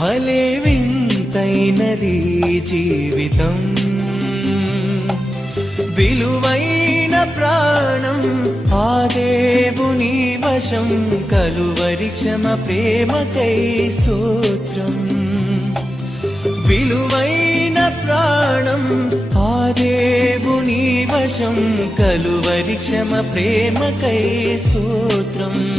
భలే వింతైనది జీవితం. విలువైన ప్రాణం ఆ దేవుని వశం కలువరి క్షమ ప్రేమకై సూత్రం. విలువైన ప్రాణం ఆ దేవుని వశం కలువరి క్షమ ప్రేమకై సూత్రం.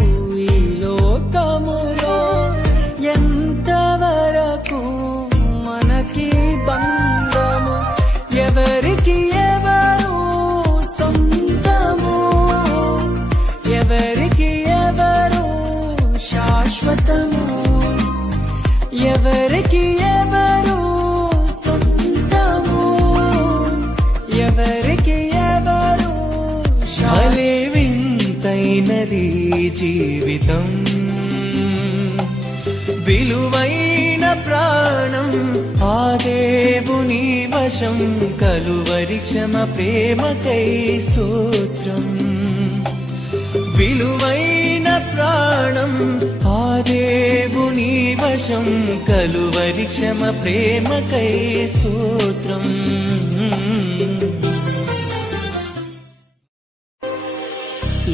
దేవుని వశం కలువరి క్షమ ప్రేమకై సూత్రం. విలువైన ప్రాణం ఆ దేవుని వశం కలువరి క్షమ ప్రేమకై సూత్రం.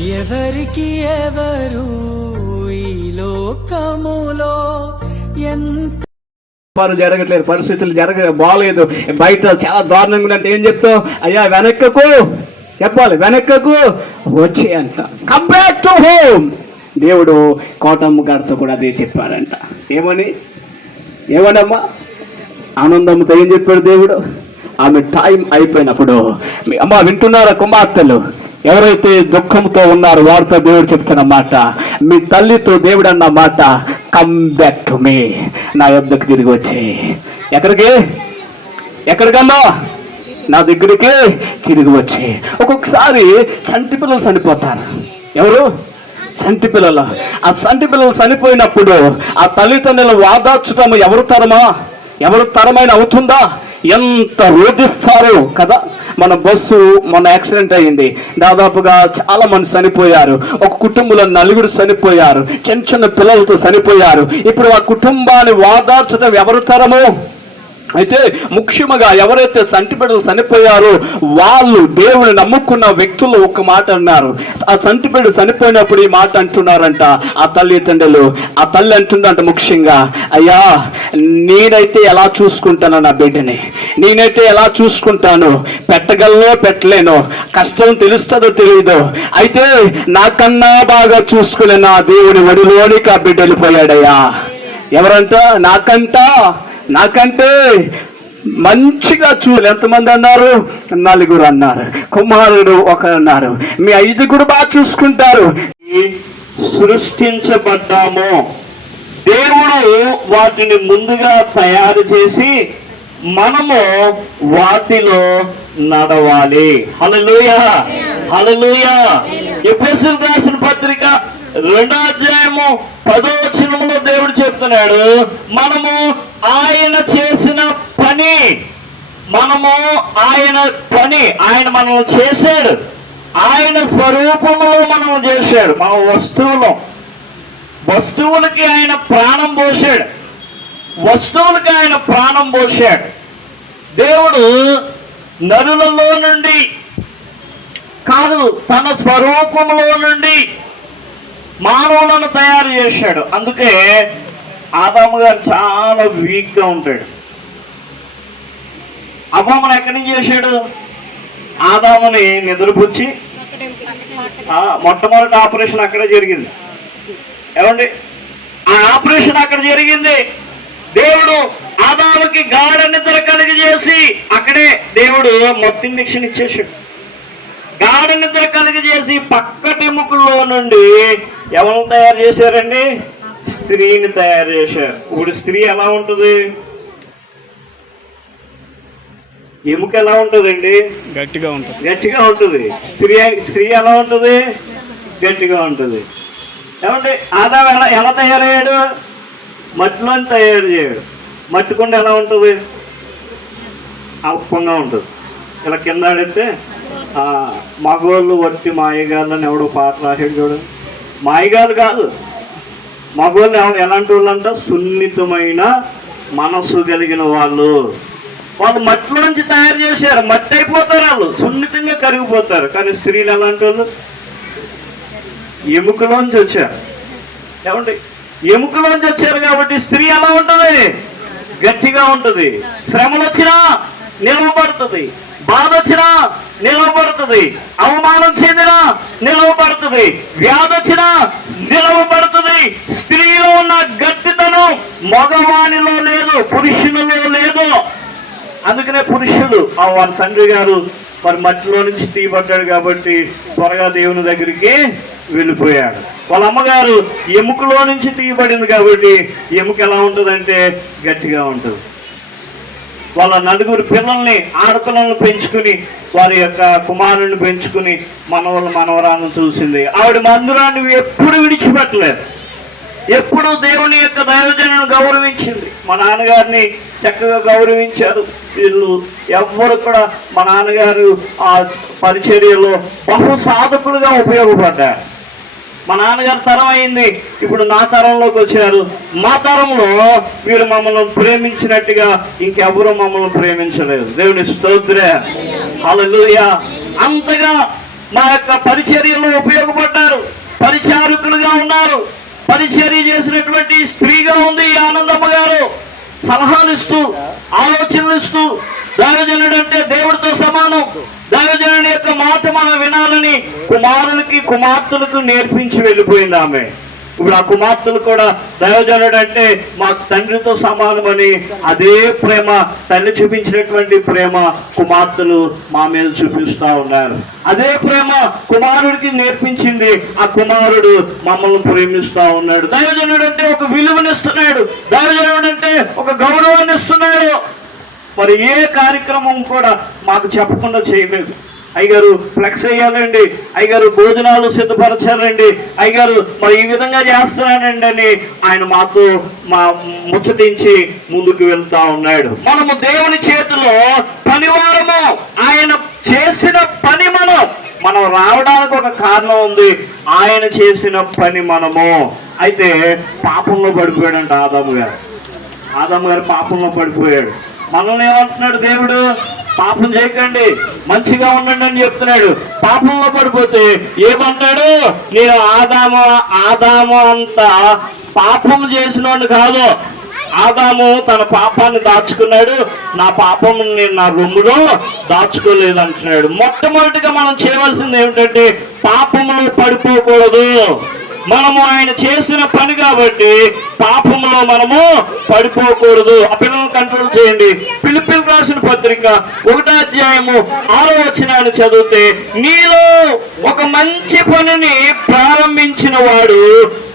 ఎవరికి ఎవరు ఈ లోకములో ఎంత వారు జరగట్లేదు పరిస్థితులు జరగ బాగలేదు బయట చాలా దారుణంగా ఉందంటే ఏం చెప్తావు? అయ్యా వెనక్కకు చెప్పాలి వెనక్కకు వచ్చే అంట. కమ్ బ్యాక్ టు హోమ్ దేవుడు కోటమ్మ గారితో కూడా అదే చెప్పాడంట. ఏమని? ఏమనమ్మా? ఆనందంతో ఏం చెప్పాడు దేవుడు? ఆమె టైం అయిపోయినప్పుడు అమ్మా అమ్మ వింటున్నారా కుమార్తెలు? ఎవరైతే దుఃఖంతో ఉన్నారో వారితో దేవుడు చెప్తున్న మాట మీ తల్లితో దేవుడు అన్న మాట కమ్ బ్యాక్ టు మీ నా యొద్దకు తిరిగి వచ్చి ఎక్కడికి? ఎక్కడికమ్మా? నా దగ్గరికి తిరిగి వచ్చి ఒక్కొక్కసారి చంటి పిల్లలు చనిపోతారు. ఎవరు? సంటి పిల్లలు. ఆ సంటి పిల్లలు చనిపోయినప్పుడు ఆ తల్లిదండ్రులు వాదార్చడం ఎవరు తరమా? ఎవరు తరమైన అవుతుందా? ఎంత రోధిస్తారు కదా. మన బస్సు మన యాక్సిడెంట్ అయింది దాదాపుగా చాలా మంది చనిపోయారు. ఒక కుటుంబంలో నలుగురు చనిపోయారు. చిన్న చిన్న పిల్లలతో చనిపోయారు. ఇప్పుడు ఆ కుటుంబాన్ని వాదార్చడం ఎవరు తరము? అయితే ముఖ్యముగా ఎవరైతే సంటి బిడ్డలు చనిపోయారో వాళ్ళు దేవుని నమ్ముకున్న వ్యక్తులు ఒక మాట అన్నారు. ఆ సంటి బిడ్డ చనిపోయినప్పుడు ఈ మాట అంటున్నారంట ఆ తల్లిదండ్రులు ఆ తల్లి అంటుందంట ముఖ్యంగా అయ్యా నేనైతే ఎలా చూసుకుంటాను నా బిడ్డని? నేనైతే ఎలా చూసుకుంటాను? పెట్టగలనో పెట్టలేనో? కష్టం తెలుస్తుందో తెలియదు అయితే నాకన్నా బాగా చూసుకునే నా దేవుని ఒడిలోనికి ఆ బిడ్డ వెళ్ళిపోయాడయ్యా. ఎవరంట? నాకంటా నాకంటే మంచిగా చూడాలి ఎంతమంది అన్నారు? నలుగురు అన్నారు. కుమారుడు ఒకరు అన్నారు మీ ఐదుగురు బాగా చూసుకుంటారు. సృష్టించబడ్డాము. దేవుడు వాటిని ముందుగా తయారు చేసి మనము వాటిలో నడవాలి. హలలుయ హలలుయ ఎఫెసులు రాసిన పత్రిక రెండో అధ్యాయము పదో చిన్నములో దేవుడు చెప్తున్నాడు. మనము ఆయన చేసిన పని. మనము ఆయన పని ఆయన మనల్ని చేశాడు. ఆయన స్వరూపంలో మనం చేశాడు. మన వస్తువులు. వస్తువులకి ఆయన ప్రాణం పోసాడు వస్తువులకి ఆయన ప్రాణం పోసాడు దేవుడు నరులలో నుండి కాదు తన స్వరూపంలో నుండి మానవులను తయారు చేశాడు. అందుకే ఆదాము గారు చాలా వీక్గా ఉంటాడు. అమ్మమ్మను ఎక్కడి నుంచి చేశాడు? ఆదాముని నిద్రపుచ్చి ఆ, మొట్టమొదటి ఆపరేషన్ అక్కడే జరిగింది. ఏమండి? ఆ ఆపరేషన్ అక్కడ జరిగింది. దేవుడు ఆదాముకి గాఢ నిద్ర చేసి అక్కడే దేవుడు మొత్తం ఇంజక్షన్ ఇచ్చేసాడు గాఢ నిద్ర కలిగజేసి పక్కటెముకల్లో నుండి ఎవరు తయారు చేశారండి? స్త్రీని తయారు చేశారు. ఇప్పుడు స్త్రీ ఎలా ఉంటుంది? ఎముక ఎలా ఉంటుందండి? గట్టిగా ఉంటుంది. గట్టిగా ఉంటుంది. స్త్రీ స్త్రీ ఎలా ఉంటుంది? గట్టిగా ఉంటుంది. ఏమంటే ఆదాం ఎలా ఎలా తయారయ్యాడు? మట్టిలోని తయారు చేయడు. మట్టి కుండ ఎలా ఉంటుంది? అల్పంగా ఉంటుంది. ఇలా కింద ఆడితే మగోళ్ళు వట్టి మాయగాళ్ళు అని ఎవడో పాట రాసాడు చూడండి. మాయగాళ్ళు కాదు. మగవాళ్ళు ఎలాంటి వాళ్ళు అంట సున్నితమైన మనస్సు కలిగిన వాళ్ళు. వాళ్ళు మట్టిలోంచి తయారు చేశారు. మట్టి అయిపోతారు వాళ్ళు. సున్నితంగా కరిగిపోతారు. కానీ స్త్రీలు ఎలాంటి వాళ్ళు? ఎముకలోంచి వచ్చారు. ఏమండి? ఎముకలోంచి వచ్చారు కాబట్టి స్త్రీ ఎలా ఉంటుంది? గట్టిగా ఉంటుంది. శ్రమలు వచ్చినా నిలవబడుతుంది. బాధ వచ్చినా నిలవబడుతుంది. అవమానం చెందినా నిలవబడుతుంది. వ్యాధి వచ్చినా నిలవబడుతుంది. స్త్రీలో ఉన్న గట్టితనం మగవానిలో లేదు పురుషునిలో లేదు. అందుకనే పురుషుడు ఆ వాళ్ళ తండ్రి గారు మరి మట్టిలో నుంచి తీయబడ్డాడు కాబట్టి త్వరగా దేవుని దగ్గరికి వెళ్ళిపోయాడు. వాళ్ళ అమ్మగారు ఎముకలో నుంచి తీయబడింది కాబట్టి ఎముక ఎలా ఉంటుందంటే గట్టిగా ఉంటుంది. వాళ్ళ నలుగురు పిల్లల్ని ఆడపిల్లల్ని పెంచుకుని వారి యొక్క కుమారుని పెంచుకుని మనవళ్ళ మనవరాలను చూసింది. ఆవిడ మందురాన్ని ఎప్పుడు విడిచిపెట్టలేదు. ఎప్పుడు దేవుని యొక్క దైవజనను గౌరవించింది. మా నాన్నగారిని చక్కగా గౌరవించారు. వీళ్ళు ఎవ్వరు కూడా మా నాన్నగారు ఆ పరిచర్యలో బహు సాధకులుగా ఉపయోగపడ్డారు. మా నాన్నగారు తరం అయింది. ఇప్పుడు నా తరంలోకి వచ్చారు. మా తరంలో వీరు మమ్మల్ని ప్రేమించినట్టుగా ఇంకెవరు మమ్మల్ని ప్రేమించలేదు. దేవుని స్తోత్రే. హల్లెలూయా. అంతగా మా యొక్క పరిచర్యలో ఉపయోగపడ్డారు. పరిచారకులుగా ఉన్నారు. పరిచర్య చేసినటువంటి స్త్రీగా ఉంది ఈ ఆనందమ్మ గారు. సలహాలు ఇస్తూ ఆలోచనలు ఇస్తూ దైవజనుడు అంటే దేవుడితో సమానం. దైవజనుడి యొక్క మాట మనం వినాలని కుమారులకి కుమార్తెలకు నేర్పించి వెళ్ళిపోయింది ఆమె. ఇప్పుడు ఆ కుమార్తెలు కూడా దైవజనుడు అంటే మా తండ్రితో సమానమని అదే ప్రేమ తల్లి చూపించినటువంటి ప్రేమ కుమార్తెలు మా మీద చూపిస్తూ ఉన్నారు. అదే ప్రేమ కుమారుడికి నేర్పించింది ఆ కుమారుడు మమ్మల్ని ప్రేమిస్తా ఉన్నాడు. దైవజనుడు అంటే ఒక విలువనిస్తున్నాడు దైవజనుడు అంటే ఒక గౌరవాన్ని ఇస్తున్నాడు. మరి ఏ కార్యక్రమం కూడా మాకు చెప్పకుండా చేయలేదు. అయ్యగారు ఫ్లెక్స్ వేయాలండి అయ్యగారు భోజనాలు సిద్ధపరచాలండి అయ్యగారు మరి ఈ విధంగా చేస్తున్నానండి అని ఆయన మాతో మా ముచ్చటించి ముందుకు వెళ్తా ఉన్నాడు. మనము దేవుని చేతిలో పనివారము. ఆయన చేసిన పని మనం. మనం రావడానికి ఒక కారణం ఉంది. ఆయన చేసిన పని మనము. అయితే పాపంలో పడిపోయాడంట ఆదాము గారు. ఆదాము గారు పాపంలో పడిపోయాడు. మనల్ని ఏమంటున్నాడు దేవుడు? పాపం చేయకండి మంచిగా ఉండండి అని చెప్తున్నాడు. పాపంలో పడిపోతే ఏమంటాడు? నేను ఆదాము ఆదాము అంత పాపం చేసినోడు కాదు. ఆదాము తన పాపాన్ని దాచుకున్నాడు. నా పాపం నేను నా రొమ్ములో దాచుకోలేదు అంటున్నాడు మొట్టమొదటిగా మనం చేయవలసింది ఏమిటంటే పాపంలో పడిపోకూడదు. మనము ఆయన చేసిన పని కాబట్టి పాపంలో మనము పడిపోకూడదు. ఆ పిల్లలను కంట్రోల్ చేయండి. పిలిపిల్ రాసిన పత్రిక ఒకటో అధ్యాయము ఆరో వచ్చినాన్ని చదివితే నీలో ఒక మంచి పనిని ప్రారంభించిన వాడు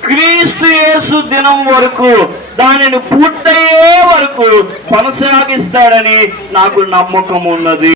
క్రీస్తు యేసు దినం వరకు దానిని పూర్తయ్యే వరకు కొనసాగిస్తాడని నాకు నమ్మకం ఉన్నది.